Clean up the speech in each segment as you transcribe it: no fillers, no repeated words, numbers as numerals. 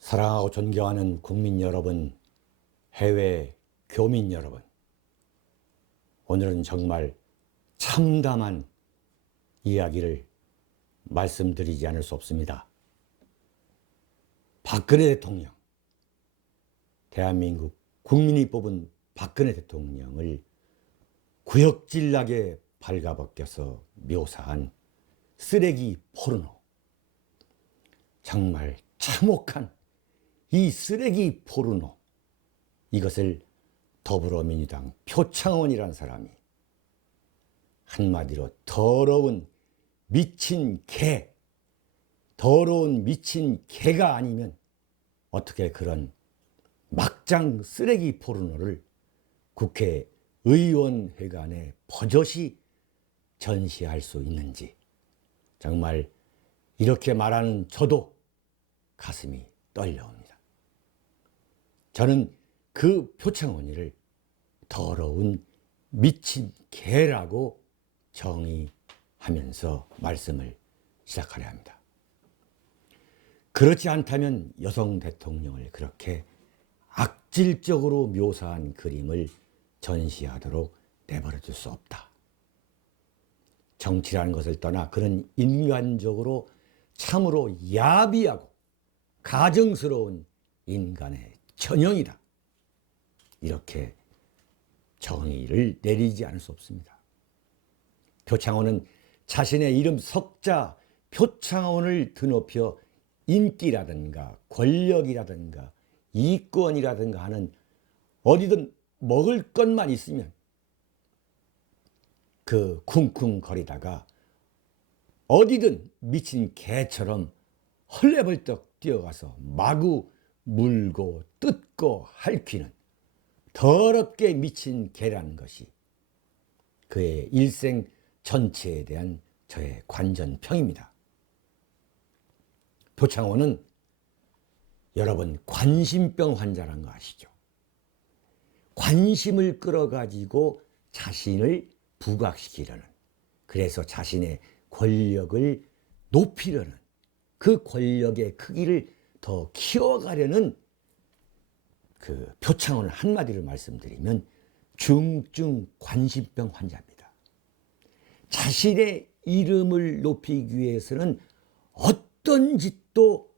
사랑하고 존경하는 국민 여러분, 해외 교민 여러분, 오늘은 정말 참담한 이야기를 말씀드리지 않을 수 없습니다. 박근혜 대통령, 대한민국 국민이 뽑은 박근혜 대통령을 구역질나게 발가벗겨서 묘사한 쓰레기 포르노. 정말 참혹한 이 쓰레기 포르노, 이것을 더불어민주당 표창원이라는 사람이 한마디로 더러운 미친 개, 더러운 미친 개가 아니면 어떻게 그런 막장 쓰레기 포르노를 국회의원회관에 버젓이 전시할 수 있는지, 정말 이렇게 말하는 저도 가슴이 떨려옵니다. 저는 그 표창원이를 더러운 미친 개라고 정의하면서 말씀을 시작하려 합니다. 그렇지 않다면 여성 대통령을 그렇게 악질적으로 묘사한 그림을 전시하도록 내버려 둘 수 없다. 정치라는 것을 떠나 그는 인간적으로 참으로 야비하고 가증스러운 인간의 전형이다. 이렇게 정의를 내리지 않을 수 없습니다. 표창원은 자신의 이름 석자 표창원을 드높여 인기라든가 권력이라든가 이권이라든가 하는 어디든 먹을 것만 있으면 그 쿵쿵거리다가 어디든 미친 개처럼 헐레벌떡 뛰어가서 마구 물고 뜯고 핥히는 더럽게 미친 개라는 것이 그의 일생 전체에 대한 저의 관전평입니다. 표창원은 여러분 관심병 환자라는 거 아시죠? 관심을 끌어가지고 자신을 부각시키려는, 그래서 자신의 권력을 높이려는, 그 권력의 크기를 더 키워가려는 그 표창원을 한마디로 말씀드리면 중증 관심병 환자입니다. 자신의 이름을 높이기 위해서는 어떤 짓도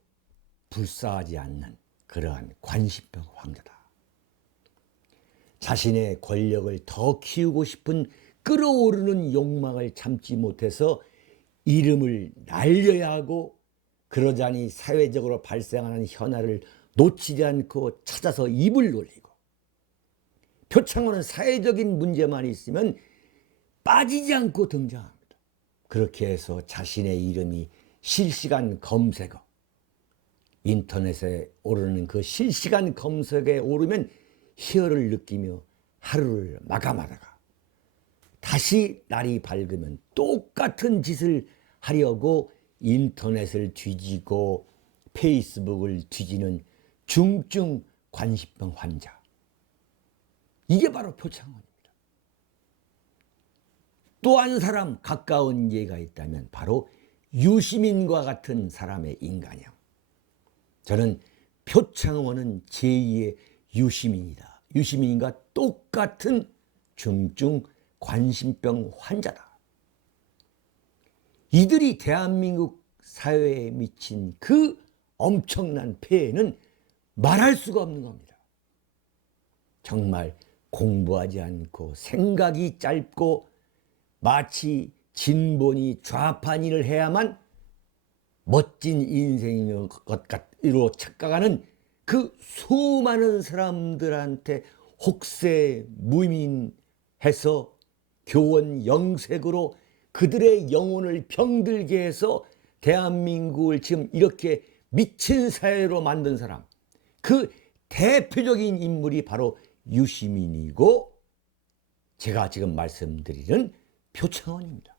불사하지 않는 그러한 관심병 환자다. 자신의 권력을 더 키우고 싶은 끓어오르는 욕망을 참지 못해서 이름을 날려야 하고, 그러자니 사회적으로 발생하는 현안을 놓치지 않고 찾아서 입을 놀리고, 표창원은 사회적인 문제만 있으면 빠지지 않고 등장합니다. 그렇게 해서 자신의 이름이 실시간 검색어, 인터넷에 오르는 그 실시간 검색에 오르면 희열을 느끼며 하루를 마감하다가 다시 날이 밝으면 똑같은 짓을 하려고 인터넷을 뒤지고 페이스북을 뒤지는 중증 관심병 환자, 이게 바로 표창원입니다. 또 한 사람 가까운 예가 있다면 바로 유시민과 같은 사람의 인간형. 저는 표창원은 제2의 유시민이다. 유시민과 똑같은 중증 관심병 환자다. 이들이 대한민국 사회에 미친 그 엄청난 폐해는 말할 수가 없는 겁니다. 정말 공부하지 않고 생각이 짧고 마치 진본이 좌판 일을 해야만 멋진 인생인 것 같으로 착각하는 그 수많은 사람들한테 혹세무민해서 교원 영색으로 그들의 영혼을 병들게 해서 대한민국을 지금 이렇게 미친 사회로 만든 사람, 그 대표적인 인물이 바로 유시민이고 제가 지금 말씀드리는 표창원입니다.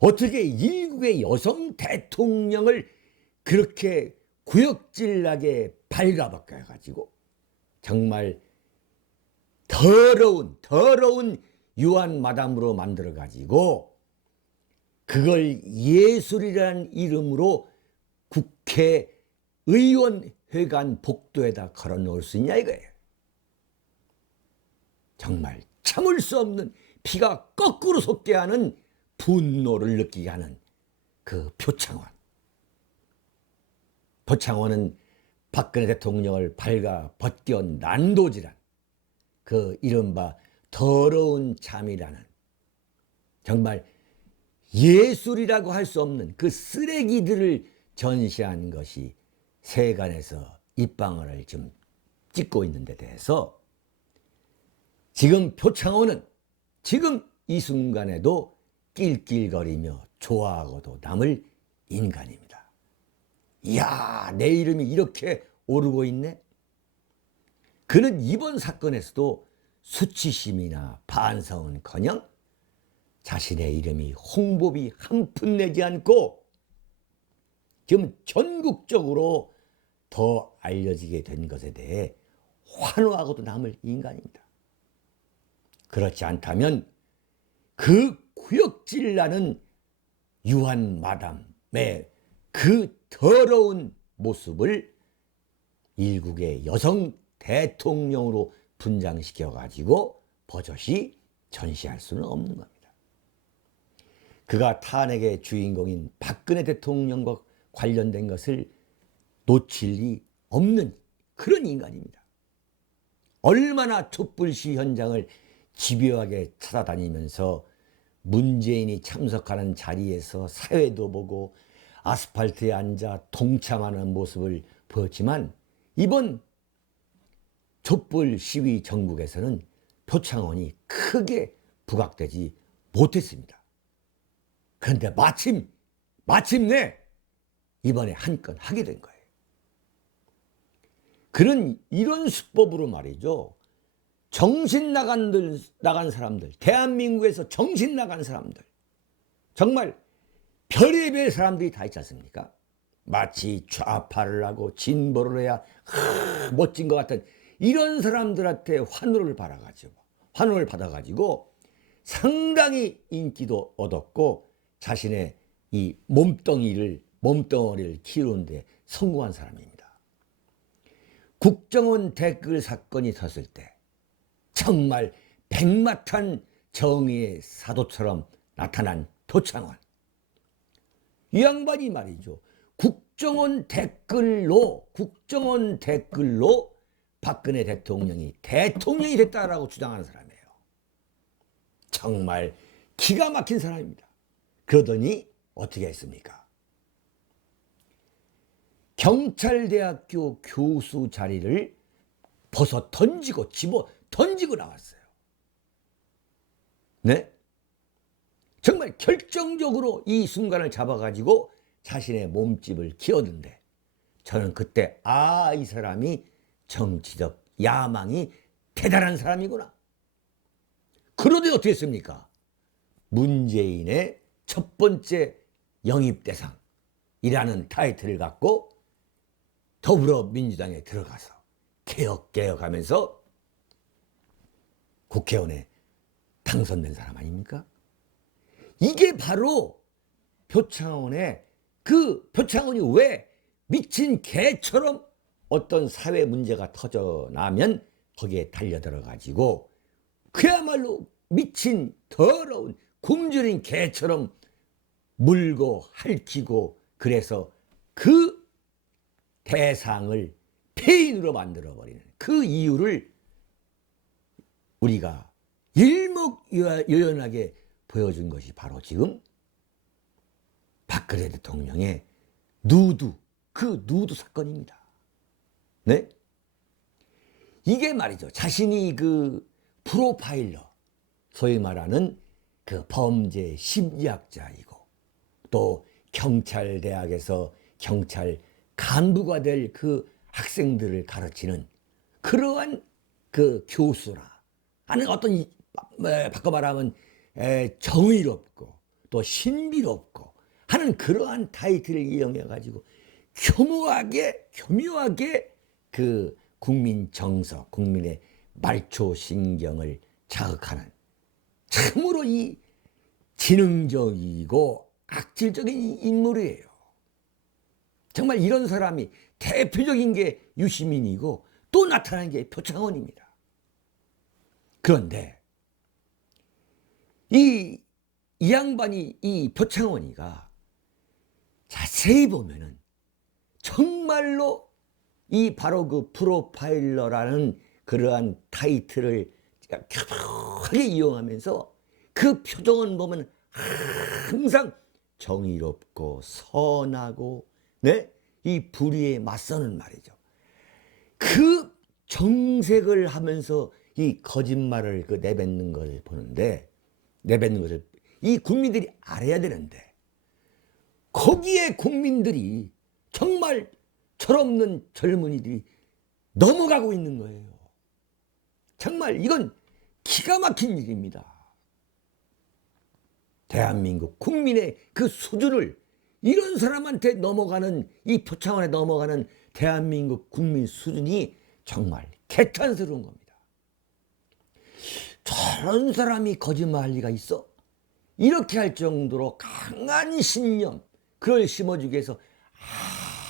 어떻게 일국의 여성 대통령을 그렇게 구역질나게 발가벗겨가지고 정말 더러운 유한 마담으로 만들어가지고 그걸 예술이라는 이름으로 국회 의원회관 복도에다 걸어놓을 수 있냐 이거예요. 정말 참을 수 없는 피가 거꾸로 솟게 하는 분노를 느끼게 하는 그 표창원. 표창원은 박근혜 대통령을 발가 벗겨 난도질한 그 이른바 더러운 잠이라는 정말 예술이라고 할 수 없는 그 쓰레기들을 전시한 것이 세간에서 입방아를 좀 찍고 있는 데 대해서 지금 표창원은 지금 이 순간에도 낄낄거리며 좋아하고도 남을 인간입니다. 이야, 내 이름이 이렇게 오르고 있네. 그는 이번 사건에서도 수치심이나 반성은커녕 자신의 이름이 홍보비 한 푼 내지 않고 지금 전국적으로 더 알려지게 된 것에 대해 환호하고도 남을 인간입니다. 그렇지 않다면 그 구역질 나는 유한 마담의 그 더러운 모습을 일국의 여성 대통령으로 분장시켜가지고 버젓이 전시할 수는 없는 겁니다. 그가 탄핵의 주인공인 박근혜 대통령과 관련된 것을 놓칠 리 없는 그런 인간입니다. 얼마나 촛불시 현장을 집요하게 찾아다니면서 문재인이 참석하는 자리에서 사회도 보고 아스팔트에 앉아 동참하는 모습을 보였지만 이번 촛불 시위 정국에서는 표창원이 크게 부각되지 못했습니다. 그런데 마침내 이번에 한 건 하게 된 거예요. 그런 이런 수법으로 말이죠. 정신 나간 사람들, 대한민국에서 정신 나간 사람들, 정말 별의별 사람들이 다 있지 않습니까? 마치 좌파를 하고 진보를 해야 멋진 것 같은 이런 사람들한테 환호를 받아가지고 상당히 인기도 얻었고 자신의 이 몸뚱어리를 키우는데 성공한 사람입니다. 국정원 댓글 사건이 터졌을 때 정말 백마탄 정의의 사도처럼 나타난 표창원. 이 양반이 말이죠. 국정원 댓글로 박근혜 대통령이 됐다라고 주장하는 사람이에요. 정말 기가 막힌 사람입니다. 그러더니 어떻게 했습니까? 경찰대학교 교수 자리를 벗어 던지고 집어 던지고 나왔어요. 네? 정말 결정적으로 이 순간을 잡아가지고 자신의 몸집을 키웠는데 저는 그때 이 사람이 정치적 야망이 대단한 사람이구나. 그러더니 어떻게 했습니까? 문재인의 첫 번째 영입대상이라는 타이틀을 갖고 더불어민주당에 들어가서 개혁하면서 국회의원에 당선된 사람 아닙니까? 이게 바로 표창원이 왜 미친 개처럼 어떤 사회 문제가 터져나면 거기에 달려들어가지고 그야말로 미친 더러운 굶주린 개처럼 물고 핥히고 그래서 그 대상을 폐인으로 만들어버리는 그 이유를 우리가 일목요연하게 보여준 것이 바로 지금 박근혜 대통령의 누드 사건입니다. 네? 이게 말이죠. 자신이 그 프로파일러, 소위 말하는 그 범죄 심리학자이고 또 경찰대학에서 경찰 간부가 될 그 학생들을 가르치는 그러한 그 교수라 하는 어떤 바꿔 말하면 정의롭고 또 신비롭고 하는 그러한 타이틀을 이용해 가지고 교묘하게 그 국민 정서, 국민의 말초신경을 자극하는 참으로 이 지능적이고 악질적인 인물이에요. 정말 이런 사람이 대표적인 게 유시민이고 또 나타나는 게 표창원입니다. 그런데 이 양반이, 이 표창원이가 자세히 보면은 정말로 이 바로 그 프로파일러라는 그러한 타이틀을 격하게 이용하면서 그 표정을 보면 항상 정의롭고 선하고, 네? 이 불의에 맞서는 말이죠. 그 정색을 하면서 이 거짓말을 내뱉는 걸 보는데, 내뱉는 것을 이 국민들이 알아야 되는데, 거기에 국민들이 정말 철없는 젊은이들이 넘어가고 있는 거예요. 정말 이건 기가 막힌 일입니다. 대한민국 국민의 그 수준을, 이런 사람한테 넘어가는, 이 표창원에 넘어가는 대한민국 국민 수준이 정말 개탄스러운 겁니다. 저런 사람이 거짓말할 리가 있어? 이렇게 할 정도로 강한 신념, 그걸 심어주기 위해서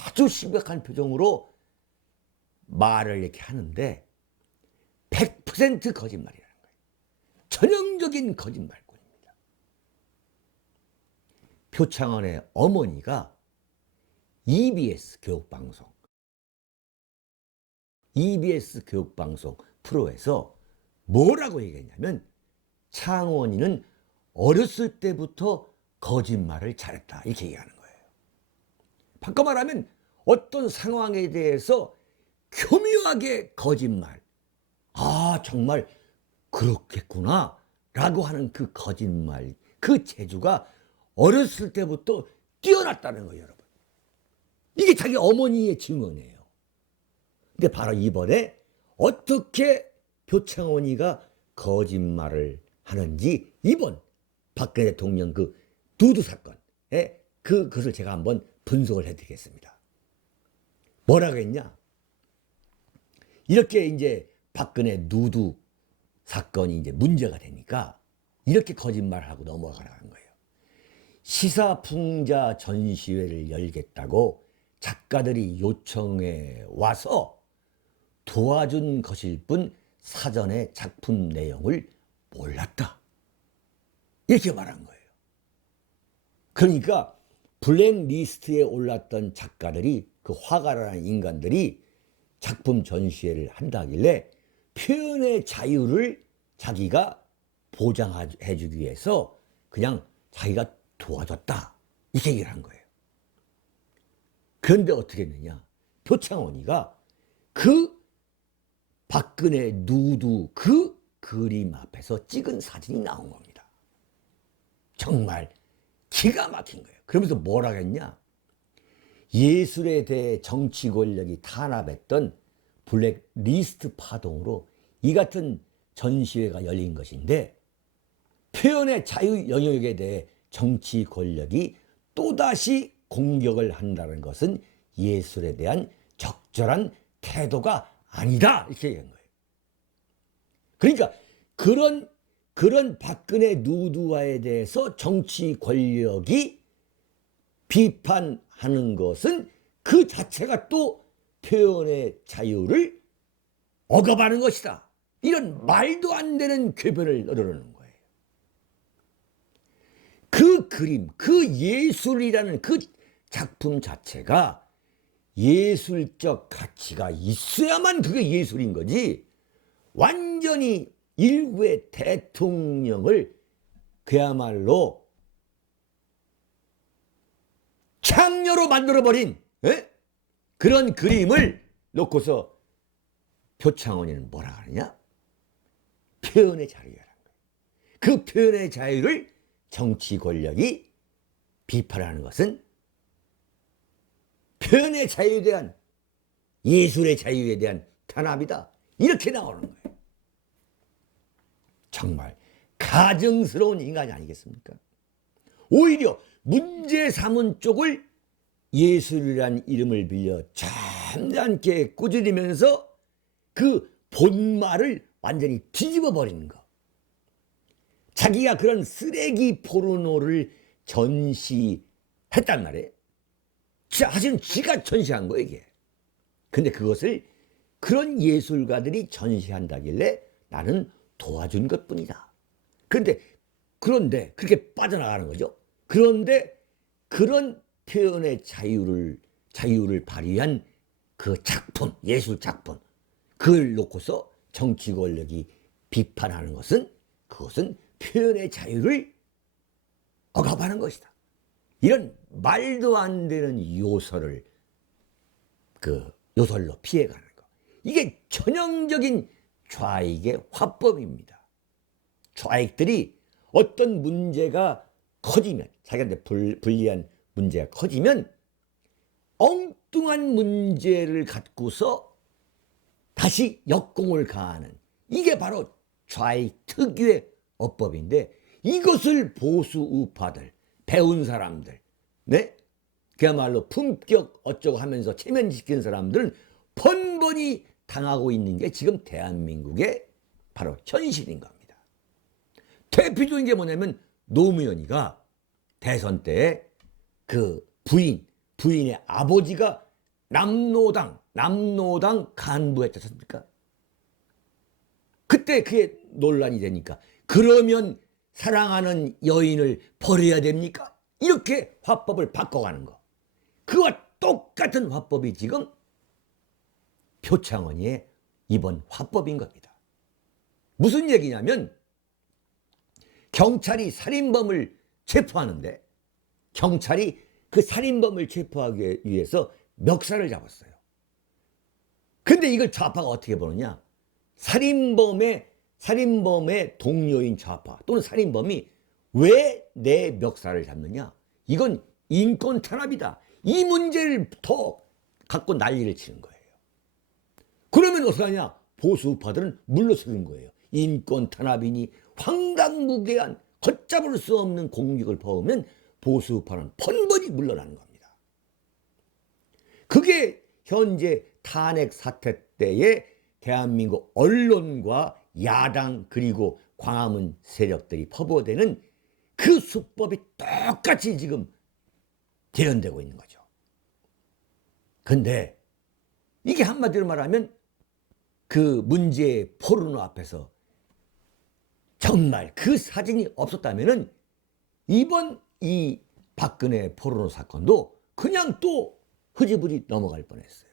아주 심각한 표정으로 말을 이렇게 하는데 100% 거짓말이라는 거예요. 전형적인 거짓말꾼입니다. 표창원의 어머니가 EBS 교육방송 프로에서 뭐라고 얘기했냐면, 창원이는 어렸을 때부터 거짓말을 잘했다, 이렇게 얘기하는 거예요. 바꿔 말하면 어떤 상황에 대해서 교묘하게 거짓말, 아 정말 그렇겠구나 라고 하는 그 거짓말, 그 재주가 어렸을 때부터 뛰어났다는 거예요, 여러분. 이게 자기 어머니의 증언이에요. 근데 바로 이번에 어떻게 표창원이가 거짓말을 하는지, 이번 박근혜 대통령 그 누드 사건에 그것을 제가 한번 분석을 해드리겠습니다. 뭐라고 했냐? 이렇게 이제 박근혜 누드 사건이 이제 문제가 되니까 이렇게 거짓말하고 넘어가라는 거예요. 시사풍자 전시회를 열겠다고 작가들이 요청해 와서 도와준 것일 뿐 사전에 작품 내용을 몰랐다, 이렇게 말한 거예요. 그러니까 블랙리스트에 올랐던 작가들이, 그 화가라는 인간들이 작품 전시회를 한다길래 표현의 자유를 자기가 보장해 주기 위해서 그냥 자기가 도와줬다, 이렇게 얘기를 한 거예요. 그런데 어떻게 했느냐? 표창원이가 그 박근혜 누드 그 그림 앞에서 찍은 사진이 나온 겁니다. 정말 기가 막힌 거예요. 그러면서 뭐라고 했냐? 예술에 대해 정치 권력이 탄압했던 블랙리스트 파동으로 이 같은 전시회가 열린 것인데, 표현의 자유 영역에 대해 정치 권력이 또다시 공격을 한다는 것은 예술에 대한 적절한 태도가 아니다, 이렇게 얘기한 거예요. 그러니까 그런 박근혜 누드화에 대해서 정치 권력이 비판하는 것은 그 자체가 또 표현의 자유를 억압하는 것이다, 이런 말도 안 되는 궤변을 늘어놓는 거예요. 그 그림, 그 예술이라는 그 작품 자체가 예술적 가치가 있어야만 그게 예술인 거지, 완전히 일부의 대통령을 그야말로 창녀로 만들어버린 그런 그림을 놓고서 표창원이는 뭐라 하느냐? 표현의 자유라는 거예요. 그 표현의 자유를 정치 권력이 비판하는 것은 표현의 자유에 대한, 예술의 자유에 대한 탄압이다, 이렇게 나오는 거예요. 정말 가증스러운 인간이 아니겠습니까? 오히려 문제 삼은 쪽을 예술이란 이름을 빌려 잠잠게 꾸짖으면서 그 본말을 완전히 뒤집어 버리는 거. 자기가 그런 쓰레기 포르노를 전시했단 말이에요. 사실은 지가 전시한 거예요, 이게. 근데 그것을 그런 예술가들이 전시한다길래 나는 도와준 것뿐이다. 그런데 그렇게 빠져나가는 거죠. 그런데 그런 표현의 자유를 발휘한 그 작품, 예술 작품, 그걸 놓고서 정치 권력이 비판하는 것은 그것은 표현의 자유를 억압하는 것이다. 이런 말도 안 되는 요설을 요설로 피해가는 거. 이게 전형적인 좌익의 화법입니다. 좌익들이 어떤 문제가 커지면, 자기한테 불리한 문제가 커지면 엉뚱한 문제를 갖고서 다시 역공을 가하는, 이게 바로 좌익 특유의 어법인데, 이것을 보수 우파들, 배운 사람들, 네? 그야말로 품격 어쩌고 하면서 체면시키는 사람들은 번번이 당하고 있는 게 지금 대한민국의 바로 현실인 겁니다. 대표적인 게 뭐냐면 노무현이가 대선 때 그 부인의 아버지가 남노당 간부였지 않습니까? 그때 그게 논란이 되니까 그러면 사랑하는 여인을 버려야 됩니까? 이렇게 화법을 바꿔가는 거. 그와 똑같은 화법이 지금 표창원이의 이번 화법인 겁니다. 무슨 얘기냐면 경찰이 살인범을 체포하는데 경찰이 그 살인범을 체포하기 위해서 멱살을 잡았어요. 근데 이걸 좌파가 어떻게 보느냐? 살인범의 동료인 좌파 또는 살인범이 왜 내 멱살을 잡느냐? 이건 인권 탄압이다. 이 문제를 더 갖고 난리를 치는 거예요. 그러면 어떻게 하냐? 보수 우파들은 물러서는 거예요. 인권 탄압이니 황당무계한 걷잡을 수 없는 공격을 퍼오면 보수 우파는 번번이 물러나는 겁니다. 그게 현재 탄핵 사태 때의 대한민국 언론과 야당 그리고 광화문 세력들이 퍼부어대는 그 수법이 똑같이 지금 재현되고 있는 거죠. 근데 이게 한마디로 말하면 그 문제의 포르노 앞에서 정말 그 사진이 없었다면은 이번 이 박근혜 포르노 사건도 그냥 또 흐지부지 넘어갈 뻔했어요.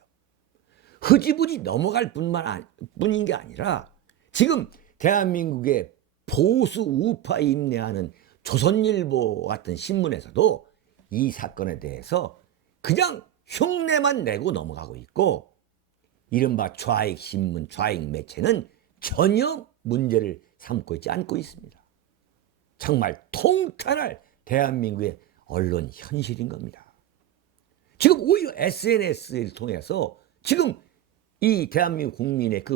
흐지부지 넘어갈 뿐인 게 아니라 지금 대한민국의 보수 우파 인내하는 조선일보 같은 신문에서도 이 사건에 대해서 그냥 흉내만 내고 넘어가고 있고, 이른바 좌익 신문, 좌익 매체는 전혀 문제를 삼고 있지 않고 있습니다. 정말 통탄할 대한민국의 언론 현실인 겁니다. 지금 오히려 SNS를 통해서 지금 이 대한민국 국민의 그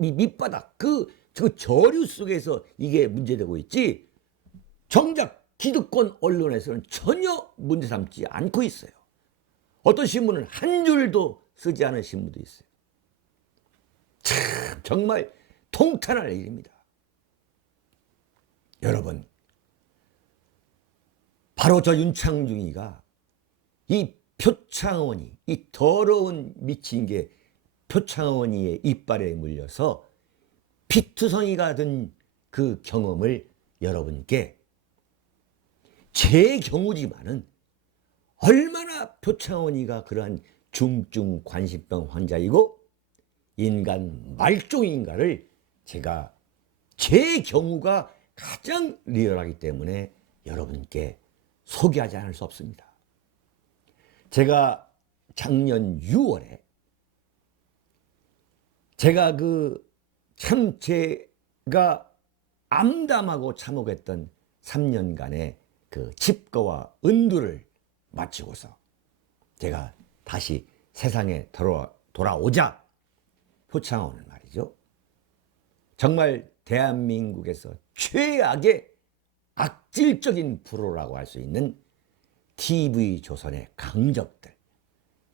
밑바닥 그 저류 속에서 이게 문제되고 있지, 정작 기득권 언론에서는 전혀 문제 삼지 않고 있어요. 어떤 신문은 한 줄도 쓰지 않은 신문도 있어요. 참 정말 통탄할 일입니다. 여러분, 바로 저 윤창중이가 이 표창원이, 이 더러운 미친 게 표창원이의 이빨에 물려서 피투성이가 된 그 경험을 여러분께, 제 경우지만은 얼마나 표창원이가 그러한 중증 관심병 환자이고 인간 말종인가를 제가 제 경우가 가장 리얼하기 때문에 여러분께 소개하지 않을 수 없습니다. 제가 작년 6월에 제가 제가 암담하고 참혹했던 3년간의 그 집거와 은두를 마치고서 제가 다시 세상에 돌아오자 표창원은 말이죠, 정말 대한민국에서 최악의 악질적인 프로라고 할 수 있는 TV조선의 강적들,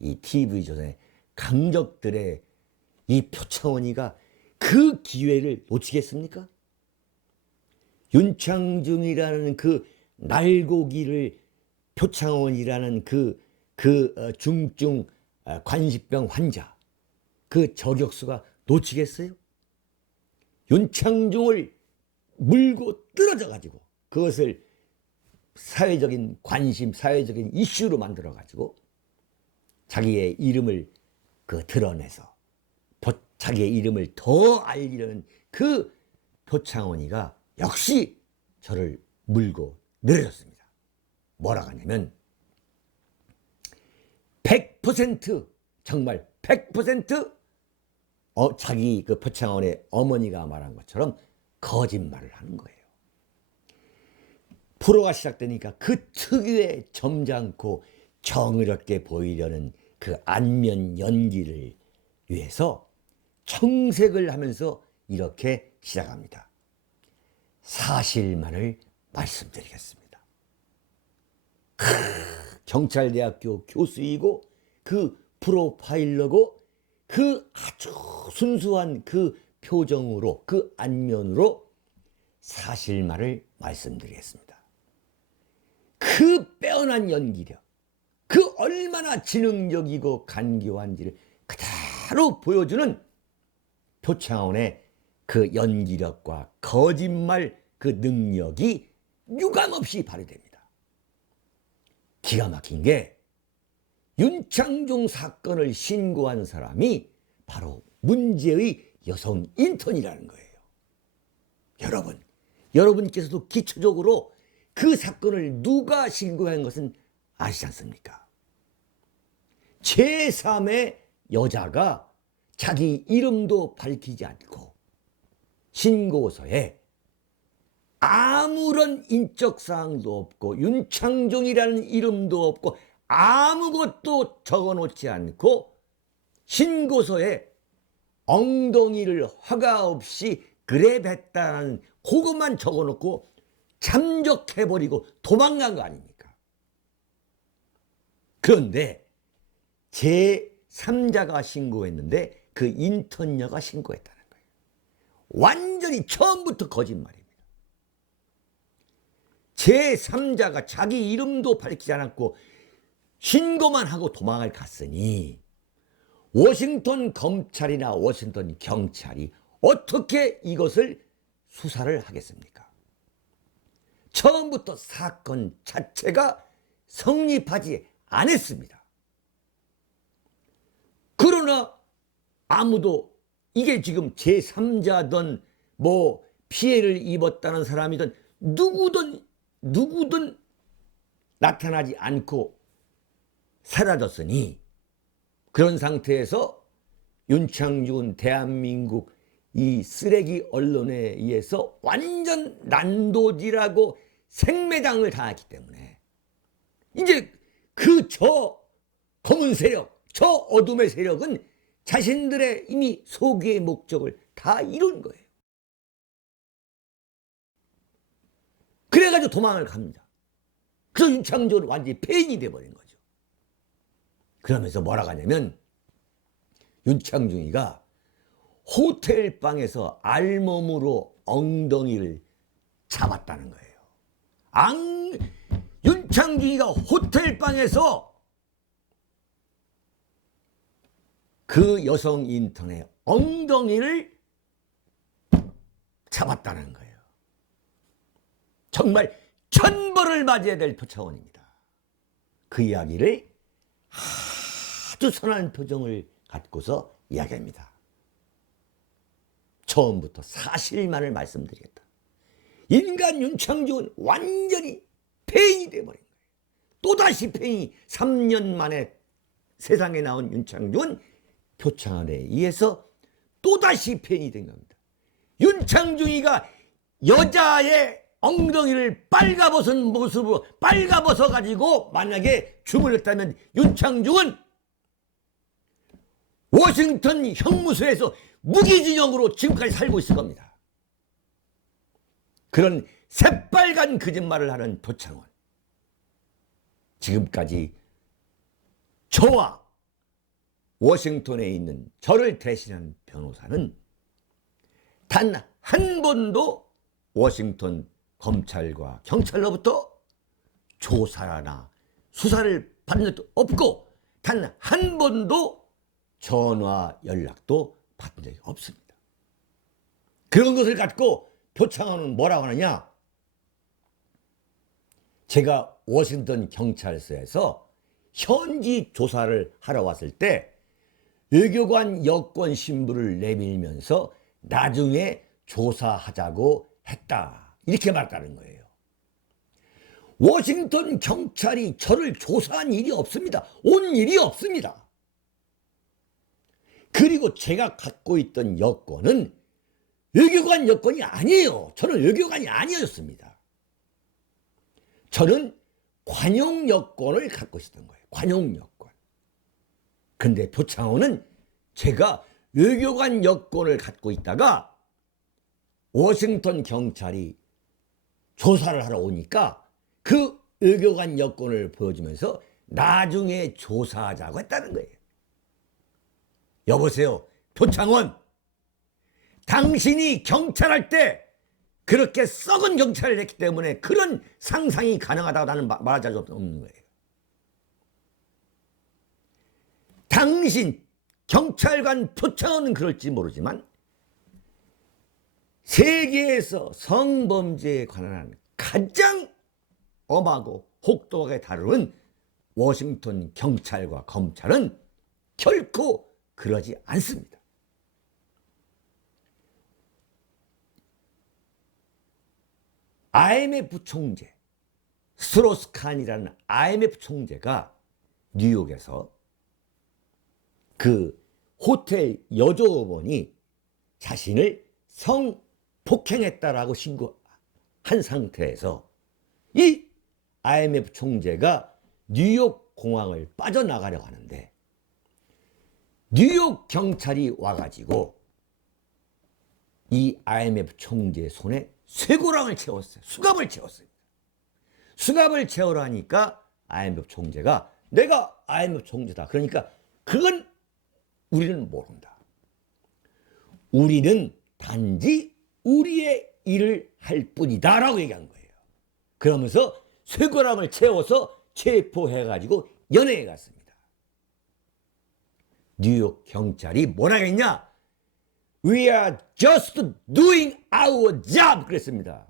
이 TV조선의 강적들의 이 표창원이가 그 기회를 놓치겠습니까? 윤창중이라는 그 날고기를 표창원이라는 그 그 중증 관심병 환자 그 저격수가 놓치겠어요? 윤창중을 물고 떨어져 가지고 그것을 사회적인 관심, 사회적인 이슈로 만들어 가지고 자기의 이름을 드러내서 자기의 이름을 더 알리려는 그 표창원이가 역시 저를 물고 내려줬습니다. 뭐라고 하냐면 100% 정말 100% 자기 그 표창원의 어머니가 말한 것처럼 거짓말을 하는 거예요. 프로가 시작되니까 그 특유의 점잖고 정의롭게 보이려는 그 안면 연기를 위해서 청색을 하면서 이렇게 시작합니다. 사실만을 말씀드리겠습니다. 경찰대학교 교수이고 그 프로파일러고 그 아주 순수한 그 표정으로 그 안면으로 사실만을 말씀드리겠습니다. 그 빼어난 연기력, 그 얼마나 지능적이고 간교한지를 그대로 보여주는 표창원의 그 연기력과 거짓말 그 능력이 유감없이 발휘됩니다. 기가 막힌 게 윤창중 사건을 신고한 사람이 바로 문제의 여성 인턴이라는 거예요. 여러분께서도 기초적으로 그 사건을 누가 신고한 것은 아시지 않습니까? 제3의 여자가 자기 이름도 밝히지 않고 신고서에 아무런 인적사항도 없고 윤창중이라는 이름도 없고 아무것도 적어놓지 않고 신고서에 엉덩이를 허가 없이 그랩했다는 그것만 적어놓고 잠적해버리고 도망간 거 아닙니까? 그런데 제3자가 신고했는데 그 인턴녀가 신고했다는 거예요. 완전히 처음부터 거짓말입니다. 제3자가 자기 이름도 밝히지 않았고 신고만 하고 도망을 갔으니 워싱턴 검찰이나 워싱턴 경찰이 어떻게 이것을 수사를 하겠습니까? 처음부터 사건 자체가 성립하지 않았습니다. 그러나 아무도 이게 지금 제3자든 뭐 피해를 입었다는 사람이든 누구든 나타나지 않고 사라졌으니 그런 상태에서 윤창중은 대한민국 이 쓰레기 언론에 의해서 완전 난도질하고 생매장을 당했기 때문에 이제 저 검은 세력, 저 어둠의 세력은 자신들의 이미 소기의 목적을 다 이룬 거예요. 그래가지고 도망을 갑니다. 그래서 윤창중은 완전히 폐인이 돼버린 거죠. 그러면서 뭐라고 하냐면 윤창중이가 호텔 방에서 알몸으로 엉덩이를 잡았다는 거예요. 윤창중이가 호텔 방에서 그 여성 인턴의 엉덩이를 잡았다는 거예요. 정말 천벌을 맞아야 될 표창원입니다. 그 이야기를 아주 선한 표정을 갖고서 이야기합니다. 처음부터 사실만을 말씀드리겠다. 인간 윤창중은 완전히 폐인이 되어버린 거예요. 또다시 폐인이 3년 만에 세상에 나온 윤창중은 표창원에 의해서 또다시 폐인이 된 겁니다. 윤창중이가 여자의 엉덩이를 빨가벗은 모습으로 빨가벗어 가지고 만약에 주물렀다면 윤창중은 워싱턴 형무소에서 무기징역으로 지금까지 살고 있을 겁니다. 그런 새빨간 거짓말을 하는 표창원. 지금까지 저와 워싱턴에 있는 저를 대신한 변호사는 단 한 번도 워싱턴 검찰과 경찰로부터 조사나 수사를 받은 적도 없고 단 한 번도 전화 연락도 받은 적이 없습니다. 그런 것을 갖고 표창원은 뭐라고 하느냐? 제가 워싱턴 경찰서에서 현지 조사를 하러 왔을 때 외교관 여권 신분을 내밀면서 나중에 조사하자고 했다, 이렇게 말했다는 거예요. 워싱턴 경찰이 저를 조사한 일이 없습니다. 온 일이 없습니다. 그리고 제가 갖고 있던 여권은 외교관 여권이 아니에요. 저는 외교관이 아니었습니다. 저는 관용 여권을 갖고 있었던 거예요. 관용 여권. 근데 표창원은 제가 외교관 여권을 갖고 있다가 워싱턴 경찰이 조사를 하러 오니까 그 외교관 여권을 보여주면서 나중에 조사하자고 했다는 거예요. 여보세요, 표창원. 당신이 경찰할 때 그렇게 썩은 경찰을 했기 때문에 그런 상상이 가능하다고 나는 말할 수 없는 거예요. 당신 경찰관 표창원은 그럴지 모르지만 세계에서 성범죄에 관한 가장 엄하고 혹독하게 다루는 워싱턴 경찰과 검찰은 결코 그러지 않습니다. IMF 총재 스트로스칸이라는 IMF 총재가 뉴욕에서 그 호텔 여조원이 자신을 성폭행했다라고 신고한 상태에서 이 IMF 총재가 뉴욕 공항을 빠져나가려고 하는데 뉴욕 경찰이 와가지고 이 IMF 총재 손에 쇠고랑을 채웠어요. 수갑을 채웠어요. 수갑을 채우라니까 IMF 총재가 내가 IMF 총재다. 그러니까 그건 우리는 모른다. 우리는 단지 우리의 일을 할 뿐이다 라고 얘기한 거예요. 그러면서 쇠고랑을 채워서 체포해가지고 연행해 갔습니다. 뉴욕 경찰이 뭐라 했냐? We are just doing our job 그랬습니다.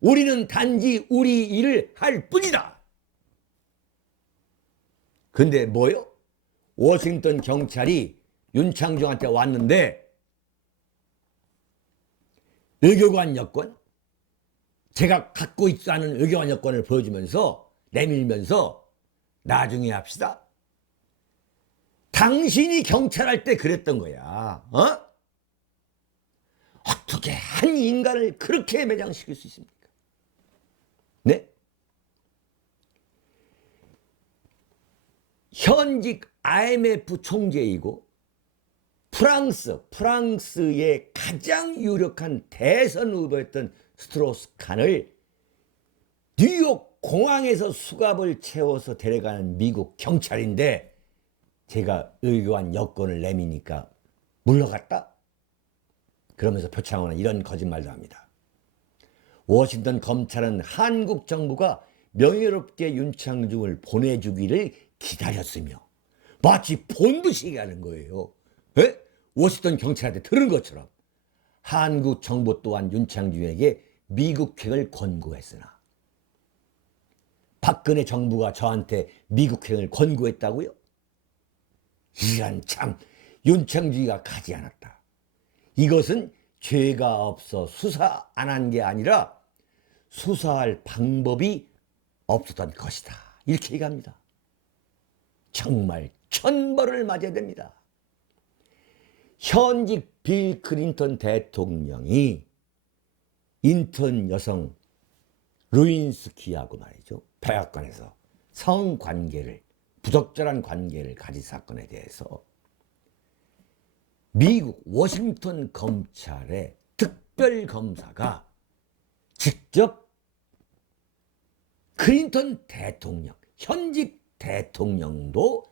우리는 단지 우리 일을 할 뿐이다. 근데 뭐요? 워싱턴 경찰이 윤창중한테 왔는데 외교관 여권, 제가 갖고 있지 않은 외교관 여권을 보여주면서 내밀면서 나중에 합시다. 당신이 경찰할 때 그랬던 거야. 어떻게 한 인간을 그렇게 매장시킬 수 있습니까? 네? 현직 IMF 총재이고 프랑스의 가장 유력한 대선 후보였던 스트로스칸을 뉴욕 공항에서 수갑을 채워서 데려가는 미국 경찰인데 제가 외교관 여권을 내미니까 물러갔다? 그러면서 표창원은 이런 거짓말도 합니다. 워싱턴 검찰은 한국 정부가 명예롭게 윤창중을 보내주기를 기다렸으며 마치 본 듯이 얘기하는 거예요. 에? 워싱턴 경찰한테 들은 것처럼 한국 정부 또한 윤창중에게 미국행을 권고했으나 박근혜 정부가 저한테 미국행을 권고했다고요? 이란 참 윤창중이가 가지 않았다. 이것은 죄가 없어 수사 안 한 게 아니라 수사할 방법이 없었던 것이다. 이렇게 얘기합니다. 정말 천벌을 맞아야 됩니다. 현직 빌 클린턴 대통령이 인턴 여성 루인스키하고 말이죠. 백악관에서 성관계를, 부적절한 관계를 가진 사건에 대해서 미국 워싱턴 검찰의 특별검사가 직접 클린턴 대통령, 현직 대통령도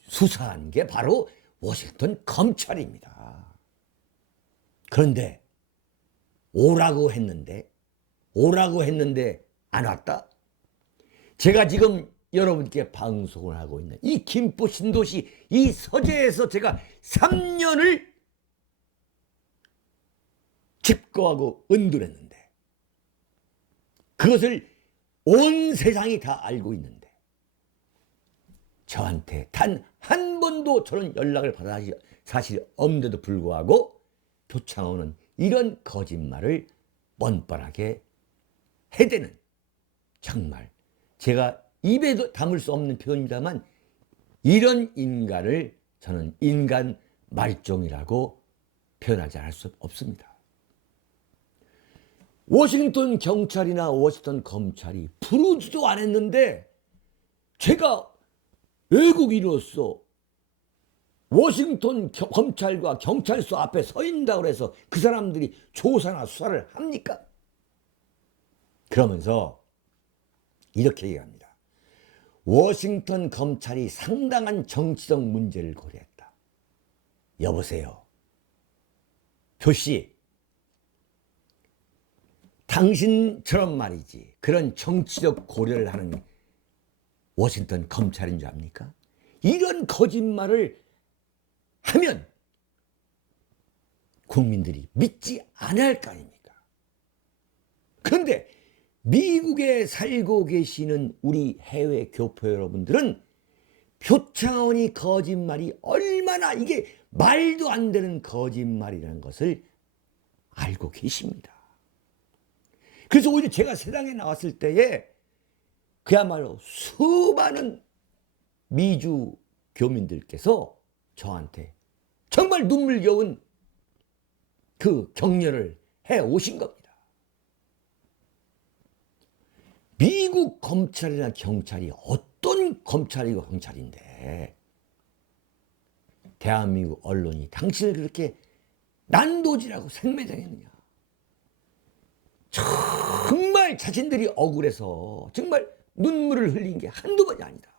수사한 게 바로 워싱턴 검찰입니다. 그런데 오라고 했는데 안 왔다? 제가 지금 여러분께 방송을 하고 있는 이 김포 신도시 이 서재에서 제가 3년을 집거하고 은둔했는데, 그것을 온 세상이 다 알고 있는데 저한테 단 한 번도 저런 연락을 받아 사실이 없는데도 불구하고 표창원은 이런 거짓말을 뻔뻔하게 해대는, 정말 제가 입에도 담을 수 없는 표현입니다만, 이런 인간을 저는 인간 말종이라고 표현하지 않을 수 없습니다. 워싱턴 경찰이나 워싱턴 검찰이 부르지도 않았는데 제가 외국인으로서 워싱턴 검찰과 경찰서 앞에 서 있다고 해서 그 사람들이 조사나 수사를 합니까? 그러면서 이렇게 얘기합니다. 워싱턴 검찰이 상당한 정치적 문제를 고려했다. 여보세요, 표씨, 당신처럼 말이지 그런 정치적 고려를 하는 워싱턴 검찰인 줄 압니까? 이런 거짓말을 하면 국민들이 믿지 않을 거 아닙니까? 그런데 미국에 살고 계시는 우리 해외 교포 여러분들은 표창원이 거짓말이 얼마나 이게 말도 안 되는 거짓말이라는 것을 알고 계십니다. 그래서 오히려 제가 세상에 나왔을 때에 그야말로 수많은 미주 교민들께서 저한테 정말 눈물겨운 그 격려를 해 오신 겁니다. 미국 검찰이나 경찰이 어떤 검찰이고 경찰인데 대한민국 언론이 당신을 그렇게 난도질하고 생매장했느냐. 정말 자신들이 억울해서 정말 눈물을 흘린 게 한두 번이 아니다.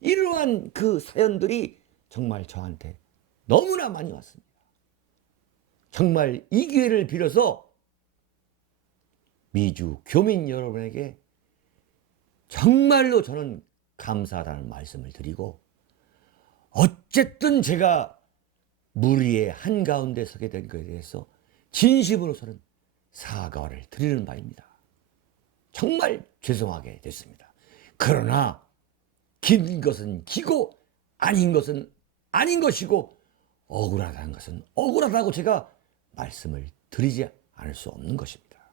이러한 그 사연들이 정말 저한테 너무나 많이 왔습니다. 정말 이 기회를 빌어서 미주 교민 여러분에게 정말로 저는 감사하다는 말씀을 드리고, 어쨌든 제가 무리의 한가운데 서게 된 것에 대해서 진심으로 저는 사과를 드리는 바입니다. 정말 죄송하게 됐습니다. 그러나 긴 것은 기고 아닌 것은 아닌 것이고 억울하다는 것은 억울하다고 제가 말씀을 드리지 않을 수 없는 것입니다.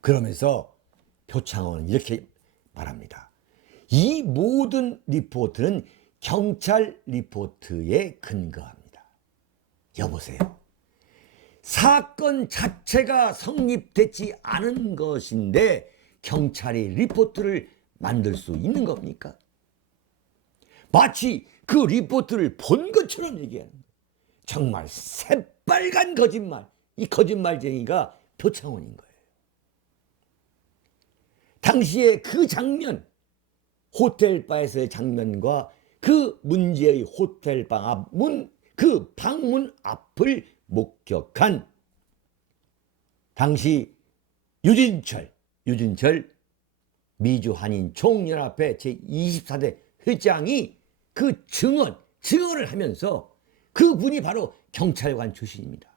그러면서 표창원은 이렇게 말합니다. 이 모든 리포트는 경찰 리포트에 근거합니다. 여보세요, 사건 자체가 성립되지 않은 것인데 경찰이 리포트를 만들 수 있는 겁니까? 마치 그 리포트를 본 것처럼 얘기하는 거예요. 정말 새빨간 거짓말, 이 거짓말쟁이가 표창원인 거예요. 당시에 그 장면, 호텔바에서의 장면과 그 문제의 호텔방 앞 문, 그 방문 앞을 목격한 당시 유진철 미주한인 총연합회 제24대 회장이 그 증언을 하면서 그분이 바로 경찰관 출신입니다.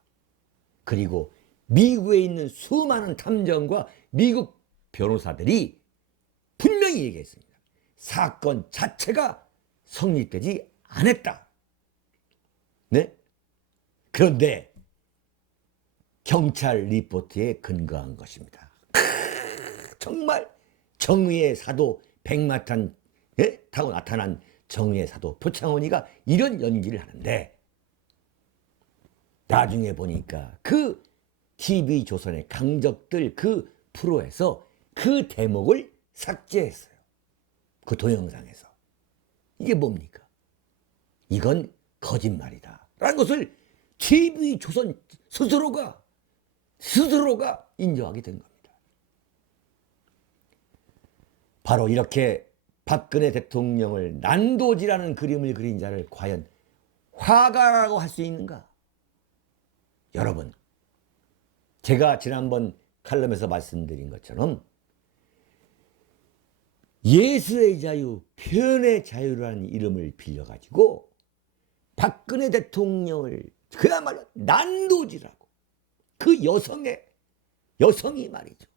그리고 미국에 있는 수많은 탐정과 미국 변호사들이 분명히 얘기했습니다. 사건 자체가 성립되지 않았다. 네? 그런데 경찰 리포트에 근거한 것입니다. 정말 정의의 사도 백마탄 타고 나타난 정의의 사도 표창원이가 이런 연기를 하는데, 나중에 보니까 그 TV조선의 강적들 그 프로에서 그 대목을 삭제했어요. 그 동영상에서. 이게 뭡니까? 이건 거짓말이다 라는 것을 TV조선 스스로가 인정하게 된 겁니다. 바로 이렇게 박근혜 대통령을 난도질하는 그림을 그린 자를 과연 화가라고 할 수 있는가? 여러분, 제가 지난번 칼럼에서 말씀드린 것처럼 예술의 자유, 표현의 자유라는 이름을 빌려가지고 박근혜 대통령을 그야말로 난도질하고 그 여성이 말이죠.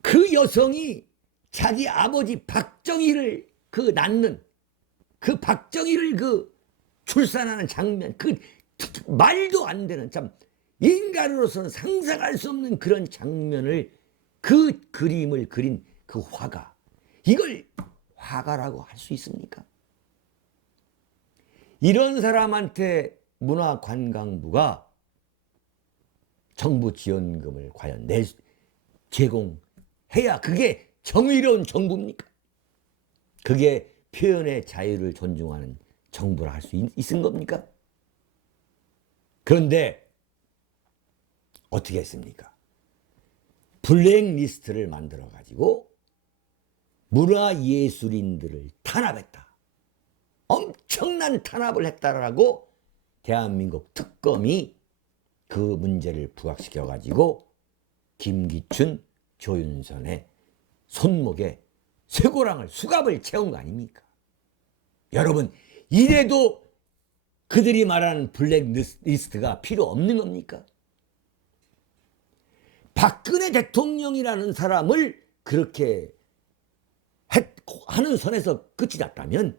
그 여성이 자기 아버지 박정희를 낳는 그 박정희를 출산하는 장면, 말도 안 되는, 참 인간으로서는 상상할 수 없는 그런 장면을, 그 그림을 그린 그 화가, 이걸 화가라고 할 수 있습니까? 이런 사람한테 문화관광부가 정부 지원금을 과연 제공해야 그게 정의로운 정부입니까? 그게 표현의 자유를 존중하는 정부라 할 수 있은 겁니까? 그런데 어떻게 했습니까? 블랙리스트를 만들어 가지고 문화예술인들을 탄압했다. 엄청난 탄압을 했다라고 대한민국 특검이 그 문제를 부각시켜 가지고 김기춘, 조윤선의 손목에 쇠고랑을, 수갑을 채운 거 아닙니까? 여러분, 이래도 그들이 말하는 블랙리스트가 필요 없는 겁니까? 박근혜 대통령이라는 사람을 그렇게 하는 선에서 끝이 났다면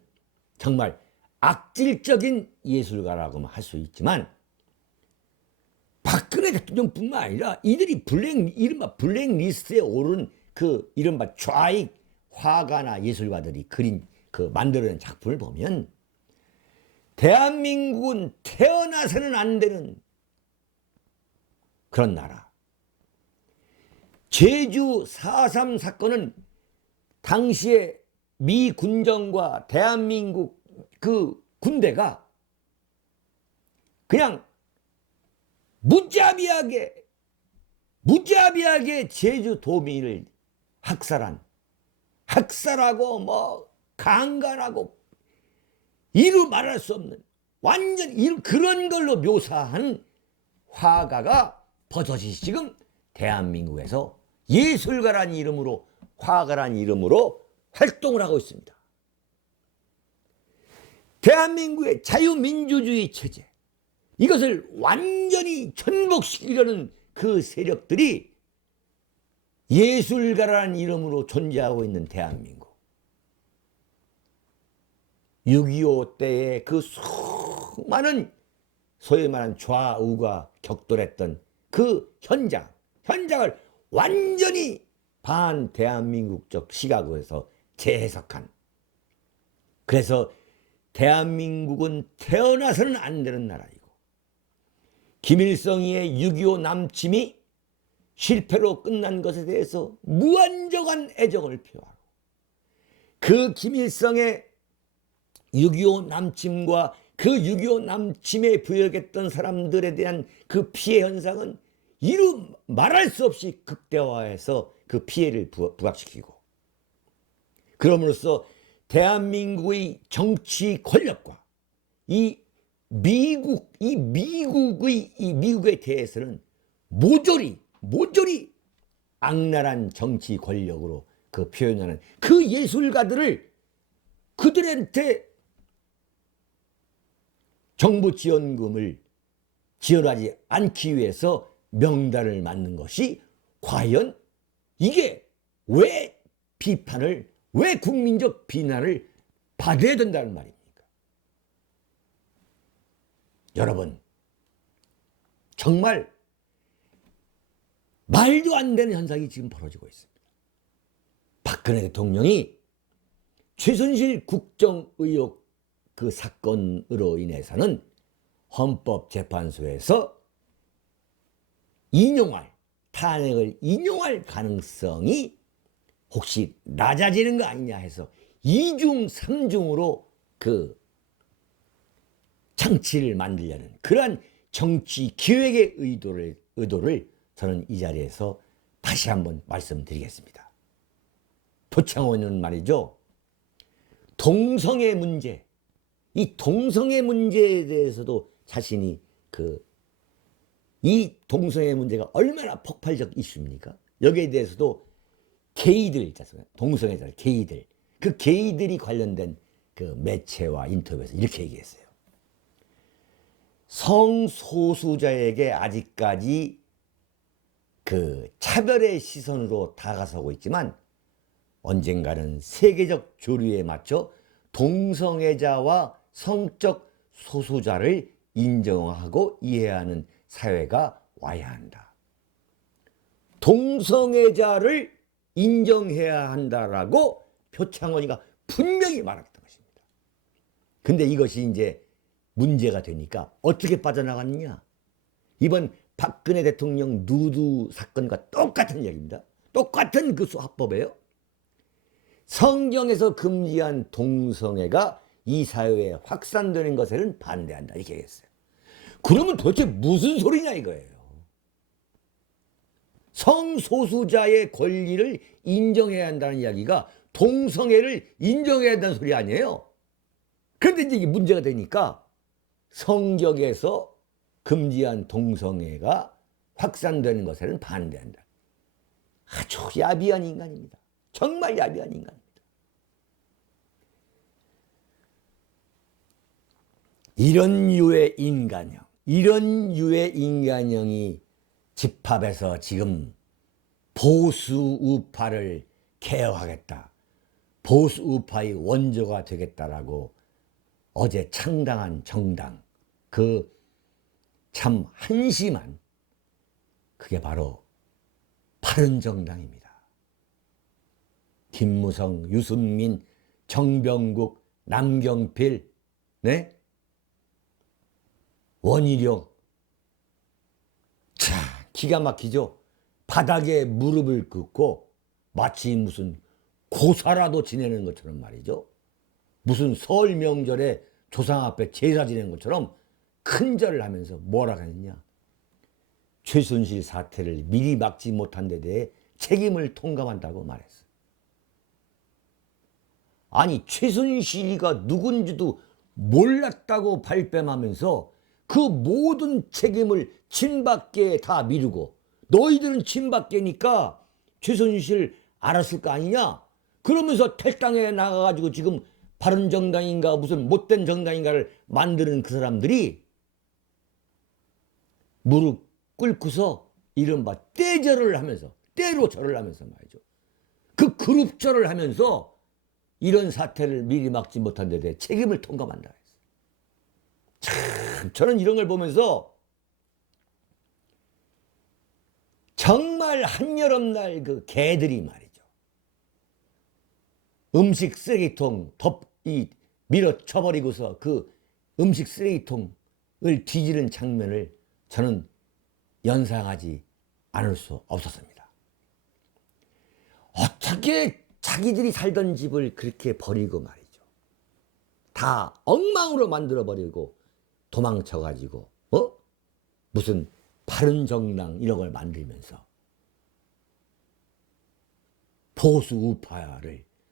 정말 악질적인 예술가라고만 할 수 있지만, 박근혜 대통령뿐만 아니라 이들이 이른바 블랙리스트에 오른 그 이른바 좌익 화가나 예술가들이 만들어낸 작품을 보면 대한민국은 태어나서는 안 되는 그런 나라. 제주 4.3 사건은 당시에 미 군정과 대한민국 그 군대가 그냥 무자비하게 제주 도민을 학살하고 강간하고 이루 말할 수 없는 완전 그런 걸로 묘사한 화가가 버젓이 지금 대한민국에서 예술가란 이름으로, 화가란 이름으로 활동을 하고 있습니다. 대한민국의 자유민주주의 체제, 이것을 완전히 전복시키려는 그 세력들이 예술가라는 이름으로 존재하고 있는 대한민국. 6.25 때의 그 수많은 소위 말하는 좌우가 격돌했던 그 현장을 완전히 반대한민국적 시각에서 재해석한, 그래서 대한민국은 태어나서는 안 되는 나라이고, 김일성의 6.25 남침이 실패로 끝난 것에 대해서 무한정한 애정을 표하고, 그 김일성의 6.25 남침과 그 6.25 남침에 부역했던 사람들에 대한 그 피해 현상은 이루 말할 수 없이 극대화해서 그 피해를 부각시키고, 그럼으로써 대한민국의 정치 권력과 미국에 대해서는 모조리 악랄한 정치 권력으로 그 표현하는 그 예술가들을, 그들한테 정부 지원금을 지원하지 않기 위해서 명단을 만든 것이 과연 이게 왜 국민적 비난을 받아야 된다는 말입니까? 여러분, 정말 말도 안 되는 현상이 지금 벌어지고 있습니다. 박근혜 대통령이 최순실 국정의혹 그 사건으로 인해서는 헌법재판소에서 탄핵을 인용할 가능성이 혹시 낮아지는 거 아니냐 해서 2중 3중으로 그 장치를 만들려는 그러한 정치 기획의 의도를 저는 이 자리에서 다시 한번 말씀드리겠습니다. 표창원은 말이죠, 동성애 문제, 이 동성애 문제에 대해서도 자신이 이 동성애 문제가 얼마나 폭발적 이슈입니까? 여기에 대해서도 게이들 있잖아요. 동성애자 게이들. 그 게이들이 관련된 그 매체와 인터뷰에서 이렇게 얘기했어요. 성소수자에게 아직까지 그 차별의 시선으로 다가서고 있지만 언젠가는 세계적 조류에 맞춰 동성애자와 성적 소수자를 인정하고 이해하는 사회가 와야 한다. 동성애자를 인정해야 한다라고 표창원이가 분명히 말했던 것입니다. 근데 이것이 이제 문제가 되니까 어떻게 빠져나갔느냐? 이번 박근혜 대통령 누드 사건과 똑같은 얘기입니다. 똑같은 그 합법이에요. 성경에서 금지한 동성애가 이 사회에 확산되는 것에는 반대한다 이렇게 얘기했어요. 그러면 도대체 무슨 소리냐 이거예요. 성소수자의 권리를 인정해야 한다는 이야기가 동성애를 인정해야 한다는 소리 아니에요. 그런데 이제 이게 문제가 되니까 성경에서 금지한 동성애가 확산되는 것에는 반대한다. 아주 야비한 인간입니다. 정말 야비한 인간입니다. 이런 유의 인간형, 이런 유의 인간형이 집합해서 지금 보수 우파를 개혁하겠다. 보수 우파의 원조가 되겠다라고 어제 창당한 정당, 그 참 한심한 그게 바로 바른정당입니다. 김무성, 유승민, 정병국, 남경필, 네? 원희룡. 자, 기가 막히죠. 바닥에 무릎을 꿇고 마치 무슨 고사라도 지내는 것처럼 말이죠. 무슨 설 명절에 조상 앞에 제사 지내는 것처럼 큰절을 하면서 뭐라고 했냐. 최순실 사태를 미리 막지 못한 데 대해 책임을 통감한다고 말했어. 아니 최순실이가 누군지도 몰랐다고 발뺌하면서 그 모든 책임을 친박계에 다 미루고 너희들은 친박계니까 최순실 알았을 거 아니냐? 그러면서 탈당해 나가가지고 지금 바른정당인가 무슨 못된 정당인가를 만드는 그 사람들이 무릎 꿇고서 이른바 떼절을 하면서 때로 절을 하면서 말이죠. 그 그룹절을 하면서 이런 사태를 미리 막지 못한 데 대해 책임을 통감한다 했어요. 참 저는 이런 걸 보면서 정말 한여름날 그 개들이 말이죠. 음식 쓰레기통 밀어쳐버리고서 그 음식 쓰레기통을 뒤지는 장면을 저는 연상하지 않을 수 없었습니다. 어떻게 자기들이 살던 집을 그렇게 버리고 말이죠. 다 엉망으로 만들어버리고 도망쳐가지고 무슨 바른정당 이런 걸 만들면서 보수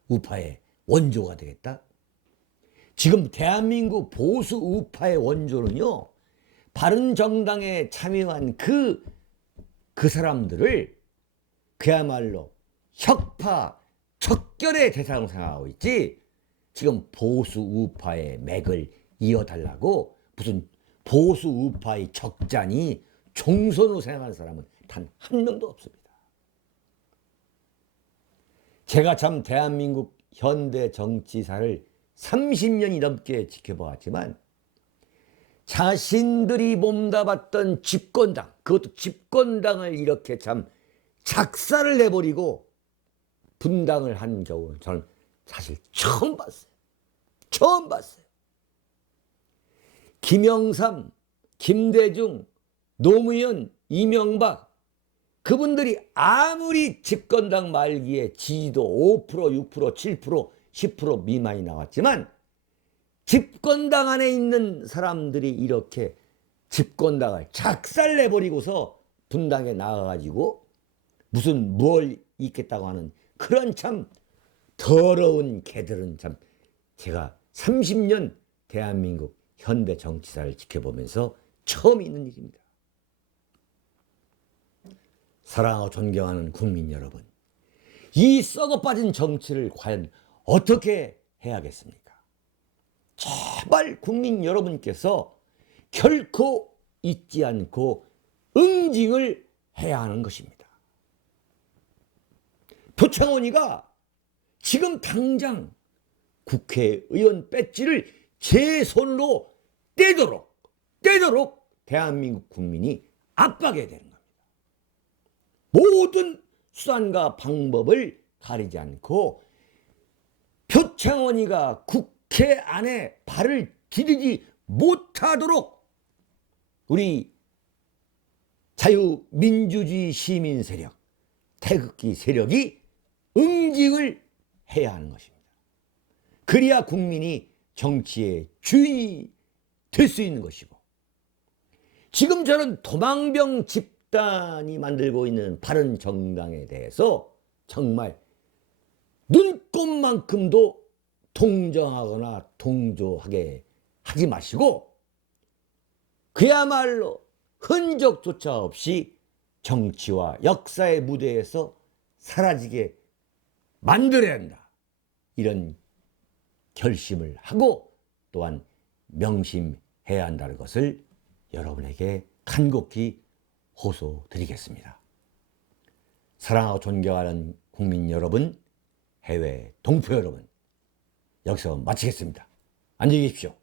우파의 원조가 되겠다? 지금 대한민국 보수 우파의 원조는요. 바른정당에 참여한 그 사람들을 그야말로 혁파, 척결의 대상으로 생각하고 있지 지금 보수 우파의 맥을 이어달라고 무슨 보수 우파의 적잖이 종선으로 생각하는 사람은 단 한 명도 없습니다. 제가 참 대한민국 현대 정치사를 30년이 넘게 지켜보았지만 자신들이 몸담았던 집권당, 그것도 집권당을 이렇게 참 작사를 내버리고 분당을 한 경우는 저는 사실 처음 봤어요. 처음 봤어요. 김영삼, 김대중, 노무현, 이명박 그분들이 아무리 집권당 말기에 지지도 5%, 6%, 7%, 10% 미만이 나왔지만 집권당 안에 있는 사람들이 이렇게 집권당을 작살내버리고서 분당에 나가가지고 무슨 뭘 있겠다고 하는 그런 참 더러운 개들은 참 제가 30년 대한민국 현대 정치사를 지켜보면서 처음 있는 일입니다. 사랑하고 존경하는 국민 여러분, 이 썩어빠진 정치를 과연 어떻게 해야겠습니까? 제발 국민 여러분께서 결코 잊지 않고 응징을 해야 하는 것입니다. 표창원이가 지금 당장 국회의원 배지를 제 손으로 떼도록 대한민국 국민이 압박해야 되는 겁니다. 모든 수단과 방법을 가리지 않고 표창원이가 국회 안에 발을 디디지 못하도록 우리 자유민주주의 시민 세력, 태극기 세력이 응징을 해야 하는 것입니다. 그래야 국민이 정치의 주인이 될 수 있는 것이고, 지금 저는 도망병 집단이 만들고 있는 바른정당에 대해서 정말 눈꼽만큼도 동정하거나 동조하게 하지 마시고 그야말로 흔적조차 없이 정치와 역사의 무대에서 사라지게 만들어야 한다. 이런 결심을 하고 또한 명심해야 한다는 것을 여러분에게 간곡히 호소드리겠습니다. 사랑하고 존경하는 국민 여러분, 해외 동포 여러분, 여기서 마치겠습니다. 안녕히 계십시오.